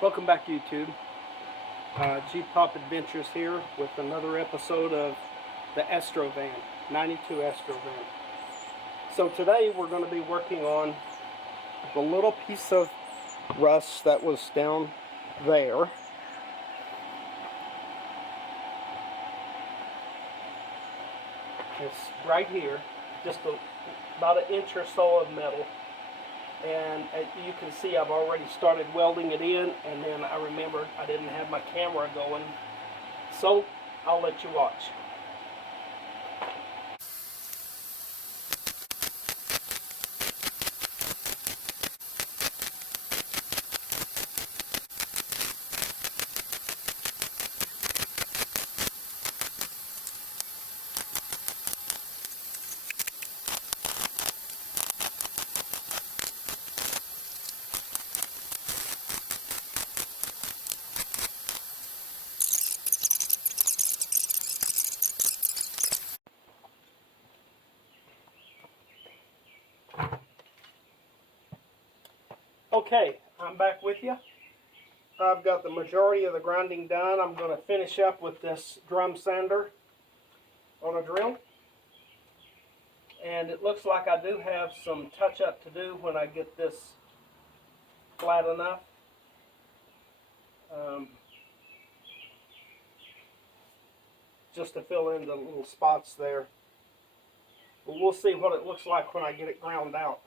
Welcome back, YouTube. G-Pop Adventures here with another episode of the Astro van, 92 Astro van. So today we're going to be working on the little piece of rust that was down there. It's right here, just about an inch or so of metal. And as you can see, I've already started welding it in, and then I remembered I didn't have my camera going, so I'll let you watch. Okay, I'm back with you. I've got the majority of the grinding done. I'm going to finish up with this drum sander on a drill. And it looks like I do have some touch-up to do when I get this flat enough. Just to fill in the little spots there. But we'll see what it looks like when I get it ground out.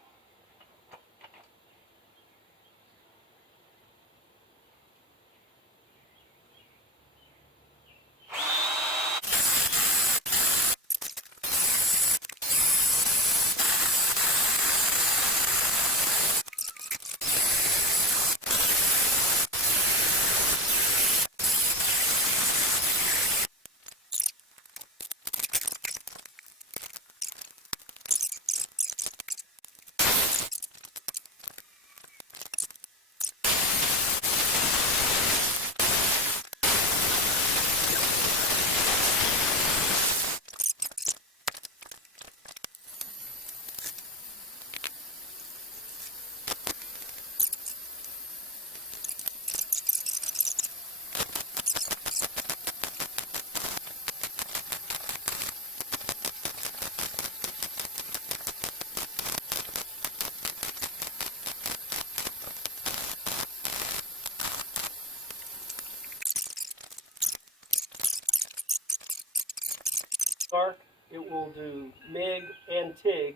It will do MIG and TIG,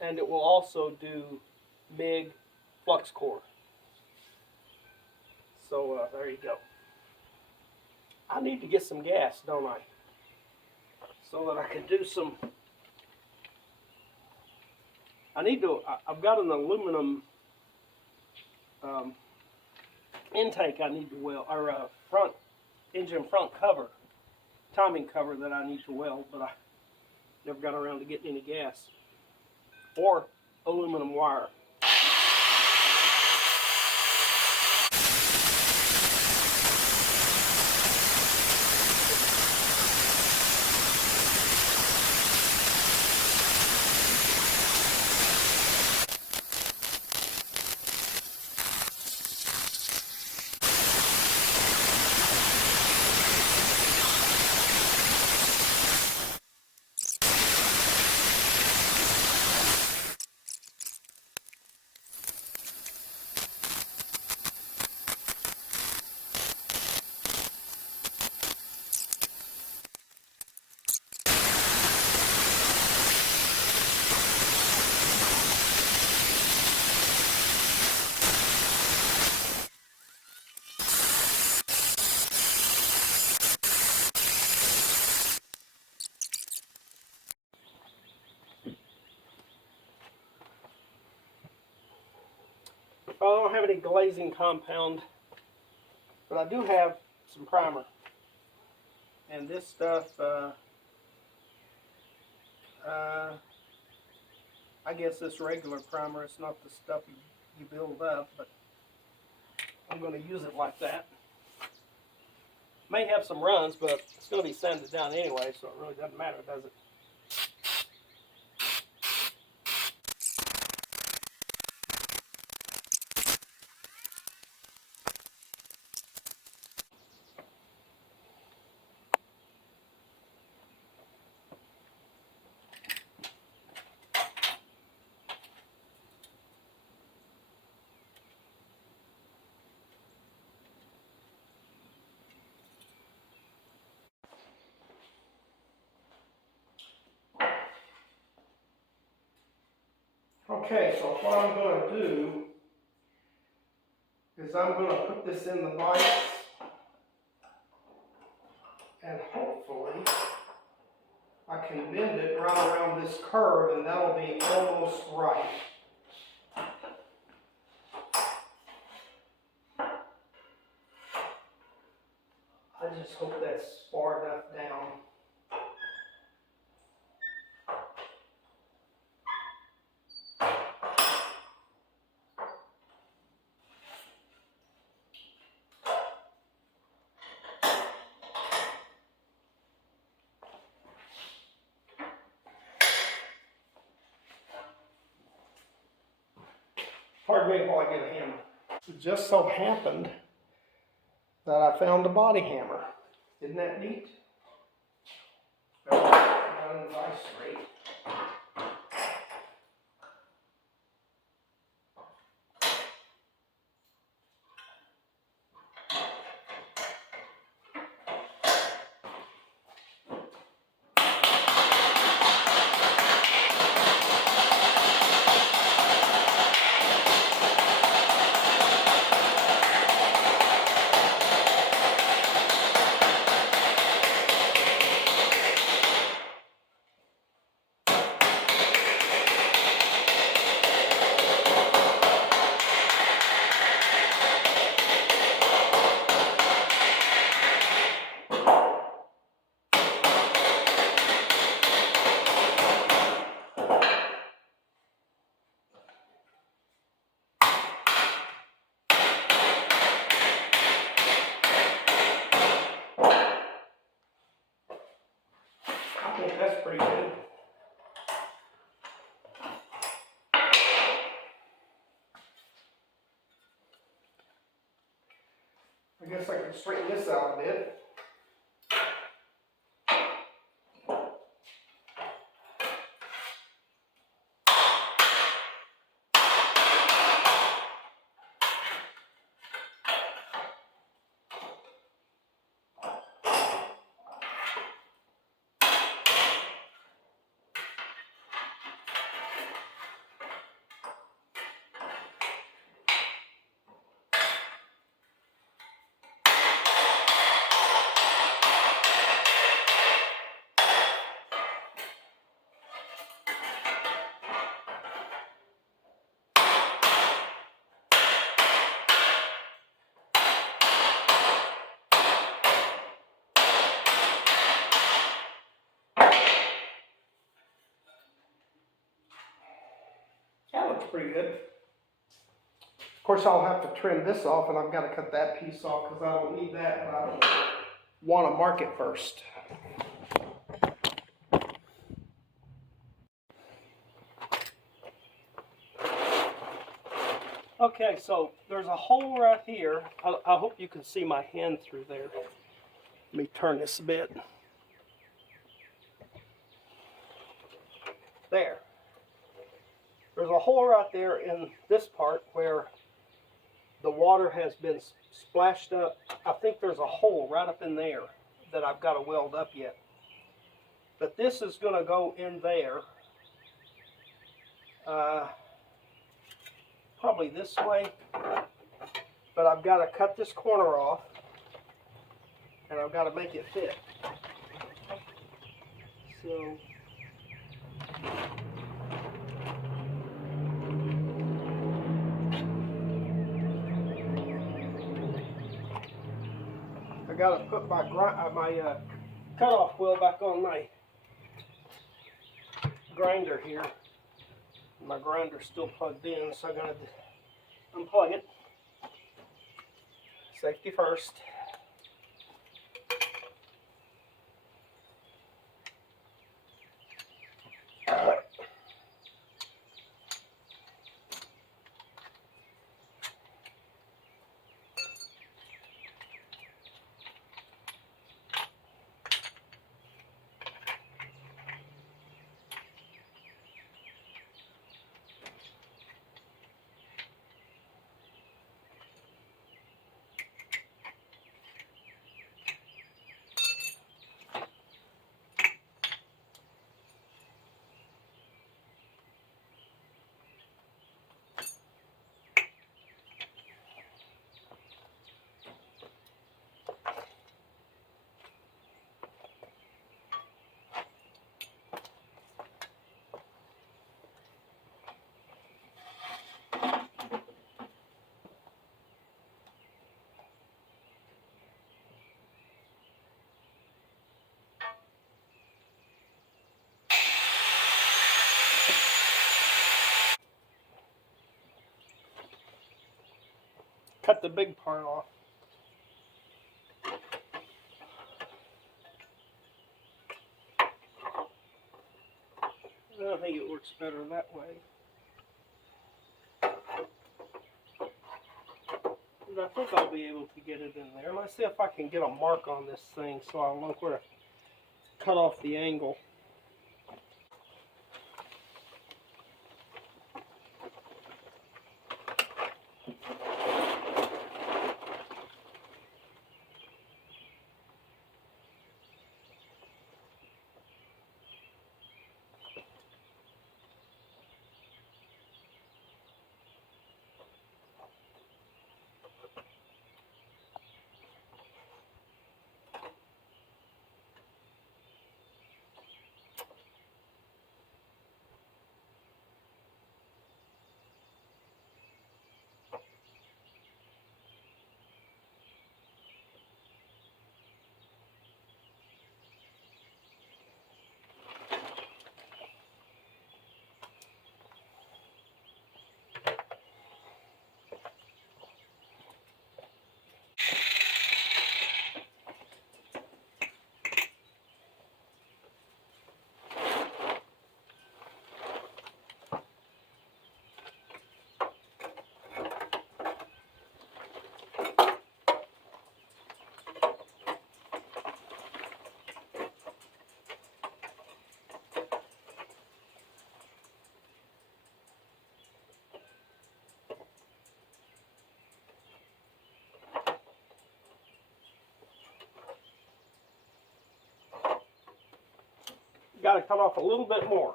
and it will also do MIG flux core. So there you go. I need to get some gas, don't I? So that I can do some. I've got an aluminum intake I need to weld, or engine front cover, timing cover that I need to weld, but I never got around to getting any gas or aluminum wire. I don't have any glazing compound, but I do have some primer. And this stuff, I guess it's regular primer. It's not the stuff you build up, but I'm going to use it like that. May have some runs, but it's going to be sanded down anyway, so it really doesn't matter, does it? Okay, so what I'm going to do is I'm going to put this in the vise, and hopefully I can bend it right around this curve, and that'll be almost right. I just hope that's far enough down. Pardon me while I get a hammer. It just so happened that I found a body hammer. Isn't that neat? Well, not in the vise straight. I think that's pretty good. I guess I can straighten this out a bit. That looks pretty good. Of course, I'll have to trim this off, and I've got to cut that piece off because I don't need that, but I don't want to mark it first. Okay, so there's a hole right here. I hope you can see my hand through there. Let me turn this a bit. There. There's a hole right there in this part where the water has been splashed up. I think there's a hole right up in there that I've got to weld up yet. But this is going to go in there. Probably this way. But I've got to cut this corner off. And I've got to make it fit. So... I gotta put my cutoff wheel back on my grinder here. My grinder's still plugged in, so I gotta unplug it. Safety first. cut the big part off. I think it works better that way. And I think I'll be able to get it in there. Let's see if I can get a mark on this thing so I'll know where to cut off the angle. Got to cut off a little bit more.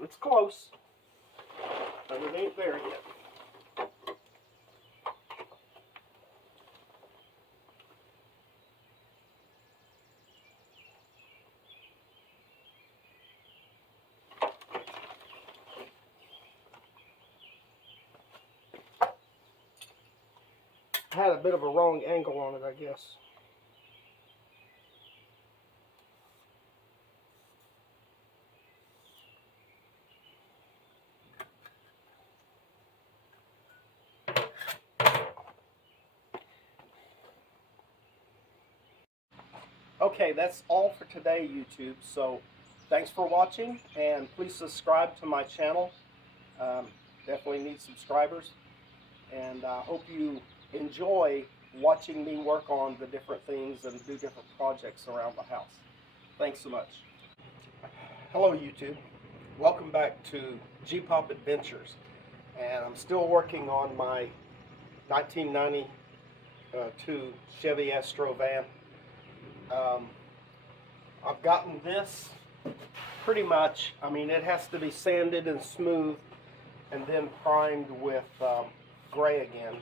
It's close, but it ain't there yet. I had a bit of a wrong angle on it, I guess. Okay, that's all for today, YouTube. So thanks for watching, and please subscribe to my channel. Definitely need subscribers, and I hope you enjoy watching me work on the different things and do different projects around the house. Thanks so much. Hello, YouTube. Welcome back to G-Pop Adventures, and I'm still working on my 1992 Chevy Astro van. I've gotten this pretty much, I mean, it has to be sanded and smooth and then primed with gray again.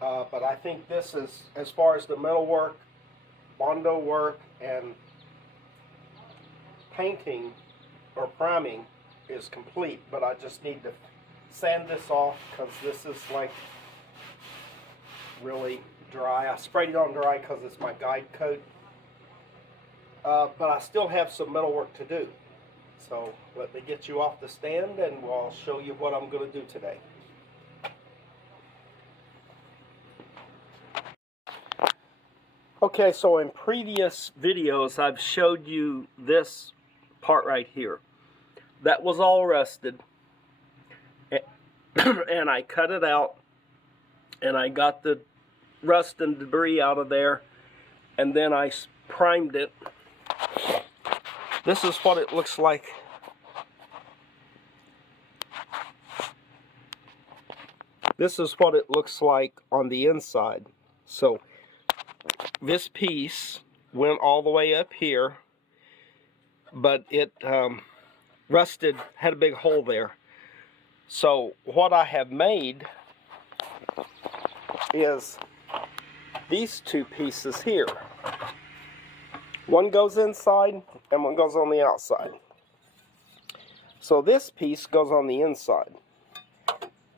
But I think this is, as far as the metal work, Bondo work, and painting or priming is complete. But I just need to sand this off because this is like really dry. I sprayed it on dry because it's my guide coat. But I still have some metal work to do. So let me get you off the stand and I'll show you what I'm going to do today. Okay, so in previous videos I've showed you this part right here. That was all rusted. And I cut it out and I got the rust and debris out of there, and then I primed it. This is what it looks like. This is what it looks like on the inside. So this piece went all the way up here, but it rusted, had a big hole there. So what I have made is these two pieces here. One goes inside and one goes on the outside. So this piece goes on the inside.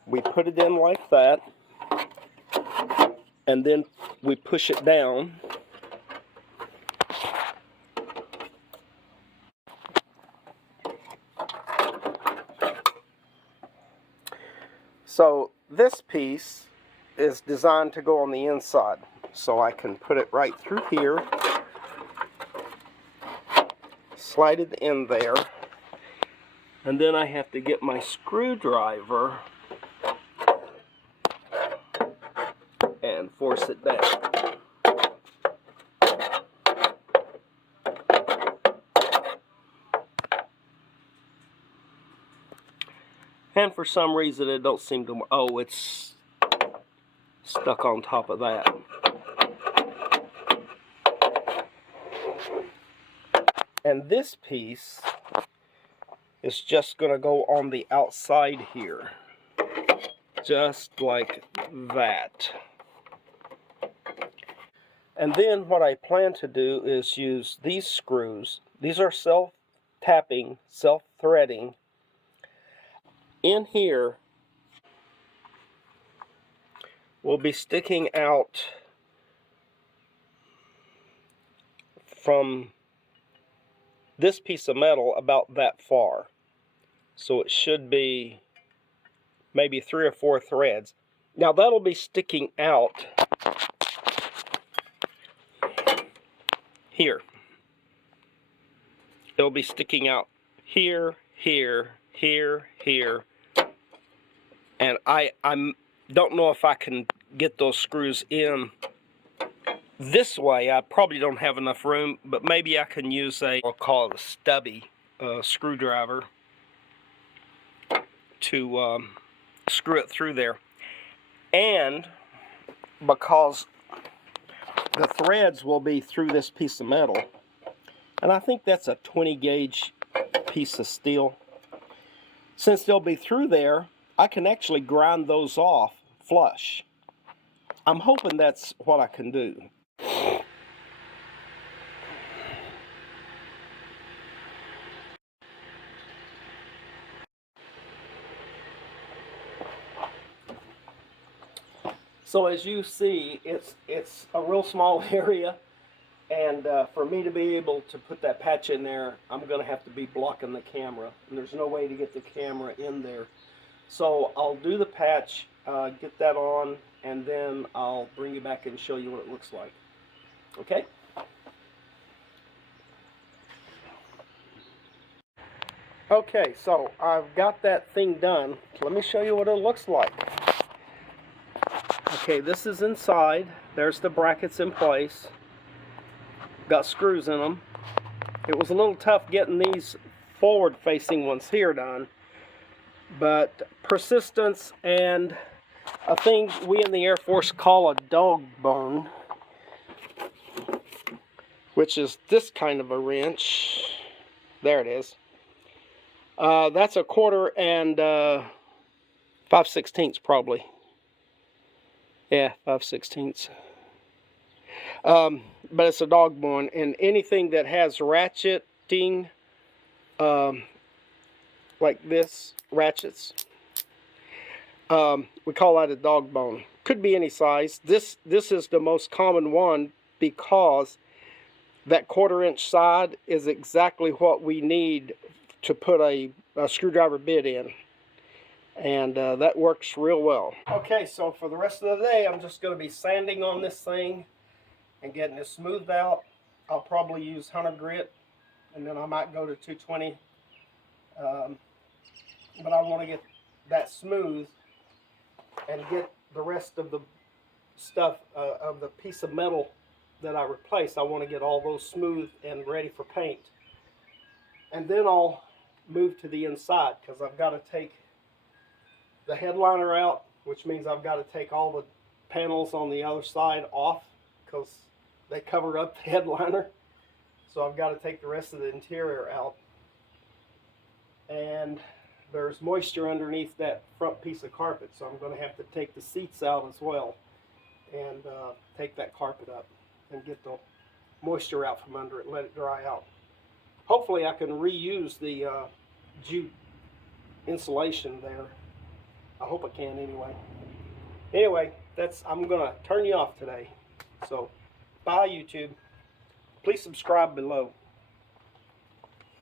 We put it in like that, and then we push it down. So this piece is designed to go on the inside. So I can put it right through here, slide it in there, and then I have to get my screwdriver and force it down. And for some reason it don't seem to, oh, it's stuck on top of that. And this piece is just going to go on the outside here. Just like that. And then what I plan to do is use these screws. These are self-tapping, self-threading. In here will be sticking out from this piece of metal about that far. So it should be maybe 3 or 4 threads. Now that'll be sticking out here. It'll be sticking out here, here, here, here. And I don't know if I can get those screws in this way. I probably don't have enough room, but maybe I can use I'll call it a stubby screwdriver to screw it through there. And because the threads will be through this piece of metal, and I think that's a 20 gauge piece of steel. Since they'll be through there, I can actually grind those off flush. I'm hoping that's what I can do. So as you see, it's a real small area, and for me to be able to put that patch in there, I'm going to have to be blocking the camera, and there's no way to get the camera in there. So I'll do the patch, get that on, and then I'll bring you back and show you what it looks like. Okay? Okay, so I've got that thing done. Let me show you what it looks like. Okay, this is inside. There's the brackets in place. Got screws in them. It was a little tough getting these forward-facing ones here done, but persistence and a thing we in the Air Force call a dog bone, which is this kind of a wrench. There it is. That's a 1/4 and 5/16 probably. Yeah, 5/16. But it's a dog bone, and anything that has ratcheting, like this, ratchets, we call that a dog bone. Could be any size. This is the most common one because that 1/4 inch side is exactly what we need to put a screwdriver bit in. And that works real well. Okay, so for the rest of the day, I'm just going to be sanding on this thing and getting it smoothed out. I'll probably use Hunter grit, and then I might go to 220. But I want to get that smooth and get the rest of the stuff of the piece of metal that I replaced. I want to get all those smooth and ready for paint. And then I'll move to the inside, because I've got to take the headliner out, which means I've got to take all the panels on the other side off because they cover up the headliner. So I've got to take the rest of the interior out. And there's moisture underneath that front piece of carpet, so I'm going to have to take the seats out as well and take that carpet up and get the moisture out from under it and let it dry out. Hopefully I can reuse the jute insulation there. I hope I can anyway. Anyway, I'm going to turn you off today. So, bye YouTube. Please subscribe below.